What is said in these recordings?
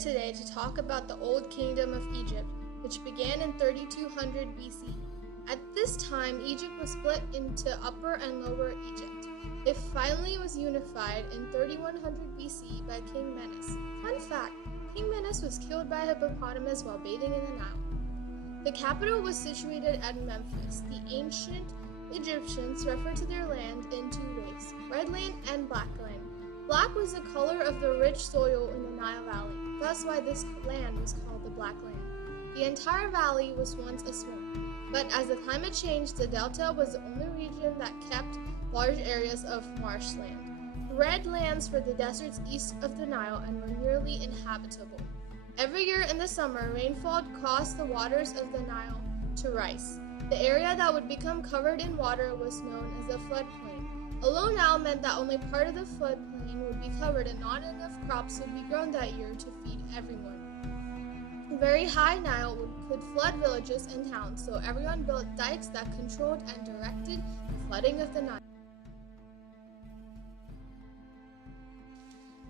today to talk about the Old Kingdom of Egypt, which began in 3200 BC. At this time, Egypt was split into Upper and Lower Egypt. It finally was unified in 3100 BC by King Menes. Fun fact, King Menes was killed by a hippopotamus while bathing in the Nile. The capital was situated at Memphis. The ancient Egyptians referred to their land in two ways, red land and black land. Black was the color of the rich soil in the Nile Valley. That's why this land was called the Black Land. The entire valley was once a swamp, but as the climate changed, the delta was the only region that kept large areas of marshland. Red lands were the deserts east of the Nile and were nearly inhabitable. Every year in the summer, rainfall caused the waters of the Nile to rise. The area that would become covered in water was known as the floodplain. A low Nile meant that only part of the floodplain would be covered and not enough crops would be grown that year to feed everyone. A very high Nile could flood villages and towns, so everyone built dikes that controlled and directed the flooding of the Nile.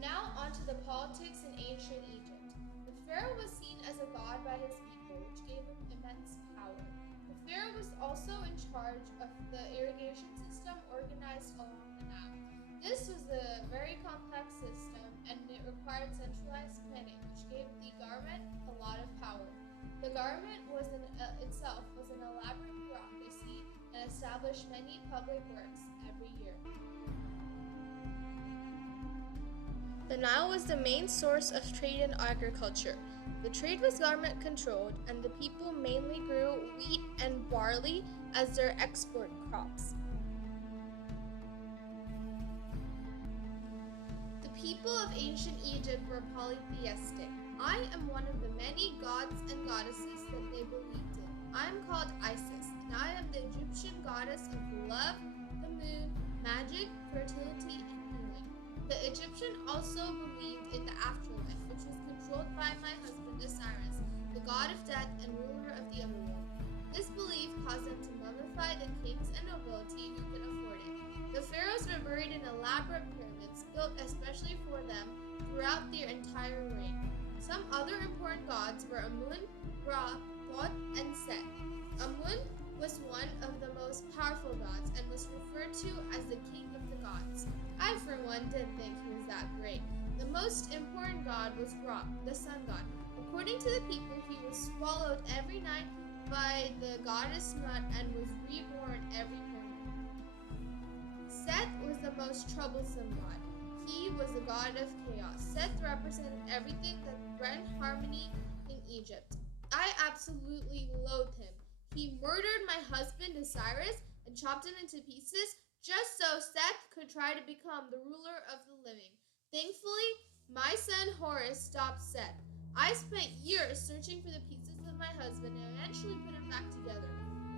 Now on to the politics in ancient Egypt. The pharaoh was seen as a god by his people, which gave him immense power. The pharaoh was also in charge of the irrigation system organized along the Nile. This was a very complex system and it required centralized planning, which gave the government a lot of power. The government itself was an elaborate bureaucracy and established many public works every year. The Nile was the main source of trade and agriculture. The trade was government controlled and the people mainly grew wheat and barley as their export crops. People of ancient Egypt were polytheistic. I am one of the many gods and goddesses that they believed in. I am called Isis, and I am the Egyptian goddess of love, the moon, magic, fertility, and healing. The Egyptian also believed in the afterlife, which was controlled by my husband Osiris, the god of death and ruler of the underworld. This belief caused them to mummify the kings and nobility who could afford it. The pharaohs were buried in elaborate pyramids, built especially for them throughout their entire reign. Some other important gods were Amun, Ra, Thoth, and Set. Amun was one of the most powerful gods and was referred to as the king of the gods. I, for one, didn't think he was that great. The most important god was Ra, the sun god. According to the people, he was swallowed every night by the goddess Nut and was reborn every morning. Seth was the most troublesome god. He was the god of chaos. Seth represented everything that threatened harmony in Egypt. I absolutely loathed him. He murdered my husband Osiris and chopped him into pieces just so Seth could try to become the ruler of the living. Thankfully, my son Horus stopped Seth. I spent years searching for the pieces of my husband and eventually put him back together.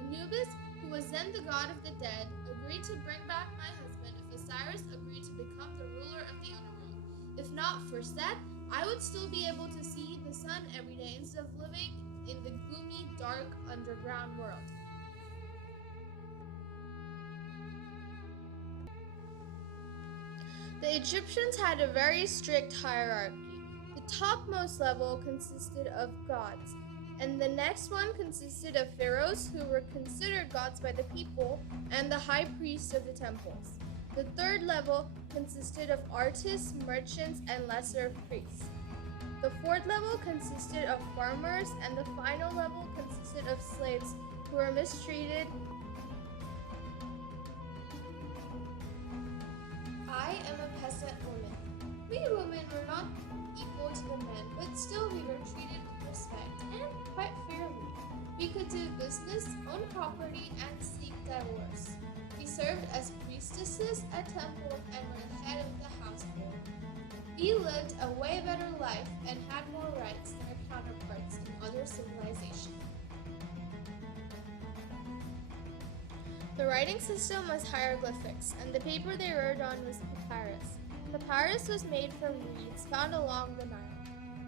Anubis, who was then the god of the dead, agreed to bring back my husband if Osiris agreed to become the ruler of the underworld. If not for Seth, I would still be able to see the sun every day instead of living in the gloomy, dark, underground world. The Egyptians had a very strict hierarchy. The topmost level consisted of gods, and the next one consisted of pharaohs who were considered gods by the people and the high priests of the temples. The third level consisted of artists, merchants, and lesser priests. The fourth level consisted of farmers, and the final level consisted of slaves who were mistreated. I am a peasant woman. We women were not equal to the men, but still we were treated with respect and quite fairly. We could do business, own property, and seek divorce. We served as priestesses at temples and were the head of the household. We lived a way better life and had more rights than our counterparts in other civilizations. The writing system was hieroglyphics, and the paper they wrote on was papyrus. Papyrus was made from reeds found along the Nile.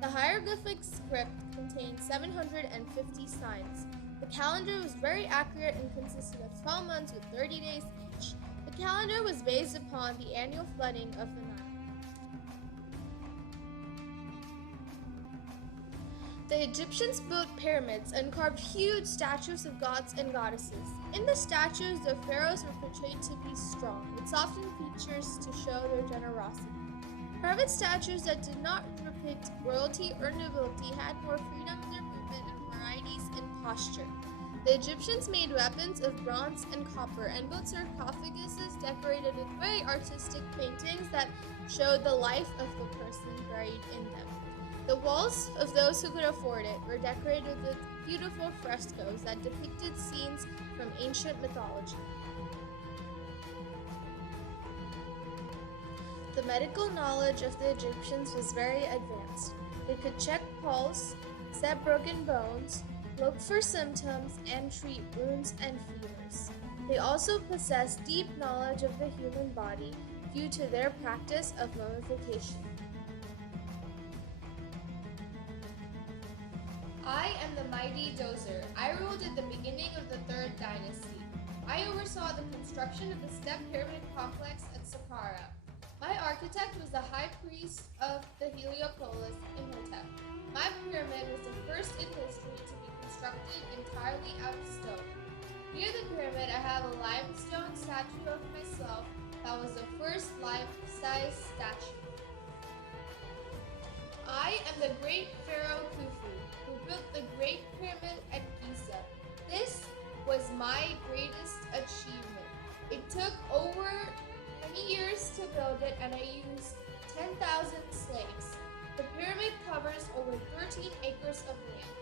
The hieroglyphic script contained 750 signs. The calendar was very accurate and consisted of 12 months with 30 days each. The calendar was based upon the annual flooding of the Nile. The Egyptians built pyramids and carved huge statues of gods and goddesses. In the statues, the pharaohs were portrayed to be strong, with softened features to show their generosity. Private statues that did not depict royalty or nobility had more freedom in their movement and varieties in posture. The Egyptians made weapons of bronze and copper and built sarcophaguses decorated with very artistic paintings that showed the life of the person buried in them. The walls of those who could afford it were decorated with beautiful frescoes that depicted scenes from ancient mythology. The medical knowledge of the Egyptians was very advanced. They could check pulse, set broken bones, look for symptoms, and treat wounds and fevers. They also possessed deep knowledge of the human body due to their practice of mummification. I am the mighty Djoser. I ruled at the beginning of the Third Dynasty. I oversaw the construction of the step pyramid complex at Saqqara. My architect was the high priest of the Heliopolis, Imhotep. My pyramid was the first in history to be constructed entirely out of stone. Near the pyramid, I have a limestone statue of myself that was the first life-size statue. I am the great pharaoh Khufu, who built the Great Pyramid at Giza. This was my greatest achievement. It took over 20 years to build it, and I used 10,000 slaves. The pyramid covers over 13 acres of land.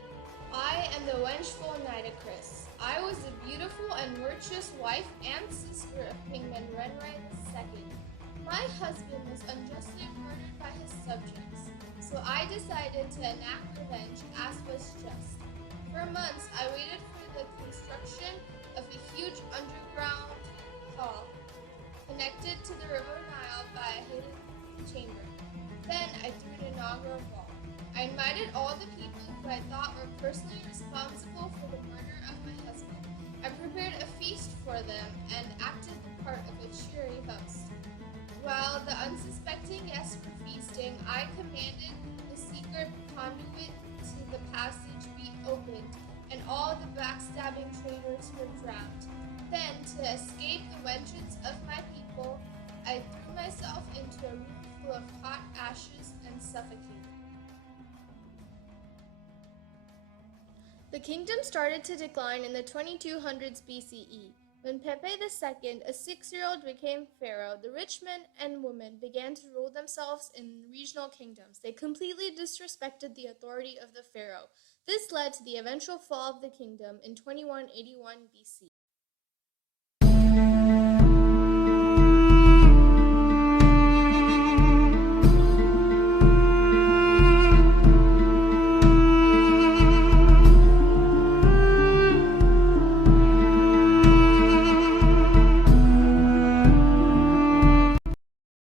I am the vengeful Nitocris. I was the beautiful and virtuous wife and sister of King Menrenre II. My husband was unjustly murdered by his subjects, so I decided to enact revenge as was just. For months, I waited for the construction of a huge underground hall connected to the River Nile by a hidden chamber. Then I threw an inaugural ball. I invited all the people who I thought were personally responsible for the murder of my husband. I prepared a feast for them and acted the part of a cheery host. While the unsuspecting guests were feasting, I commanded the secret conduit to the passage be opened, and all the backstabbing traitors were drowned. Then, to escape the vengeance of my people, I threw myself into a room full of hot ashes and suffocated. The kingdom started to decline in the 2200s BCE. When Pepe II, a 6-year-old, became pharaoh, the rich men and women began to rule themselves in regional kingdoms. They completely disrespected the authority of the pharaoh. This led to the eventual fall of the kingdom in 2181 BC.